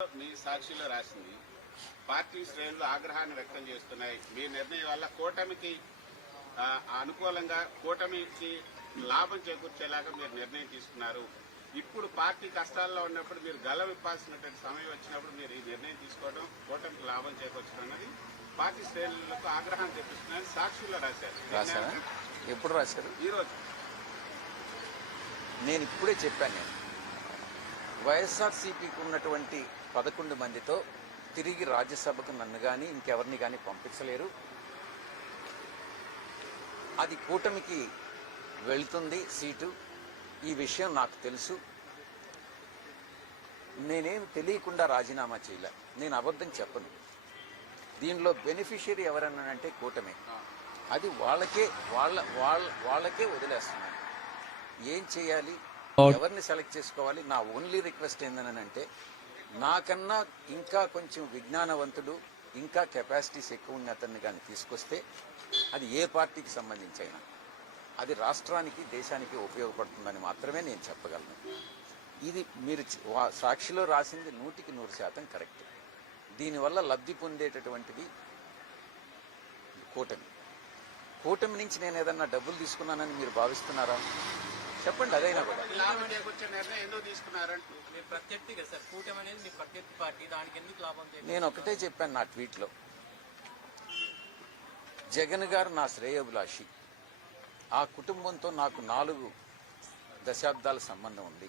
మీ సాక్షిలో రాసింది పార్టీ శ్రేణులు ఆగ్రహాన్ని వ్యక్తం చేస్తున్నాయి. మీ నిర్ణయం వల్ల కూటమికి అనుకూలంగా కూటమికి లాభం చేకూర్చేలాగా మీరు నిర్ణయం తీసుకున్నారు. ఇప్పుడు పార్టీ కష్టాల్లో ఉన్నప్పుడు మీరు గల విప్పాల్సినటువంటి సమయం వచ్చినప్పుడు మీరు ఈ నిర్ణయం తీసుకోవడం కూటమికి లాభం చేకూర్చడం అనేది పార్టీ శ్రేణులకు ఆగ్రహం తెప్పిస్తున్నారని సాక్షిలో రాశారు. ఎప్పుడు రాశారు? ఈరోజు. నేను ఇప్పుడే చెప్పాను. వైఎస్ఆర్సీపీకి ఉన్నటువంటి 11 మందితో తిరిగి రాజ్యసభకు నన్ను కానీ ఇంకెవరిని కానీ పంపించలేరు. అది కూటమికి వెళుతుంది సీటు. ఈ విషయం నాకు తెలుసు. నేనేం తెలియకుండా రాజీనామా చేయలే. నేను అబద్ధం చెప్పను. దీనిలో బెనిఫిషియరీ ఎవరన్నానంటే కూటమి. అది వాళ్ళకే వదిలేస్తున్నాను. ఏం చేయాలి, ఎవరిని సెలెక్ట్ చేసుకోవాలి? నా ఓన్లీ రిక్వెస్ట్ ఏందనంటే, నాకన్నా ఇంకా కొంచెం విజ్ఞానవంతుడు, ఇంకా కెపాసిటీస్ ఎక్కువ ఉన్న అతన్ని కానీ తీసుకొస్తే అది ఏ పార్టీకి సంబంధించి అయినా అది రాష్ట్రానికి దేశానికి ఉపయోగపడుతుందని మాత్రమే నేను చెప్పగలను. ఇది మీరు సాక్షిలో రాసింది 100% కరెక్ట్. దీనివల్ల లబ్ధి పొందేటటువంటిది కూటమి నుంచి నేను ఏదన్నా డబ్బులు తీసుకున్నానని మీరు భావిస్తున్నారా? చెప్పండి. అదైనా కూడా నేను ఒకటే చెప్పాను నా ట్వీట్లో. జగన్ గారు నా శ్రేయోభిలాషి. ఆ కుటుంబంతో నాకు 4 దశాబ్దాల సంబంధం ఉంది.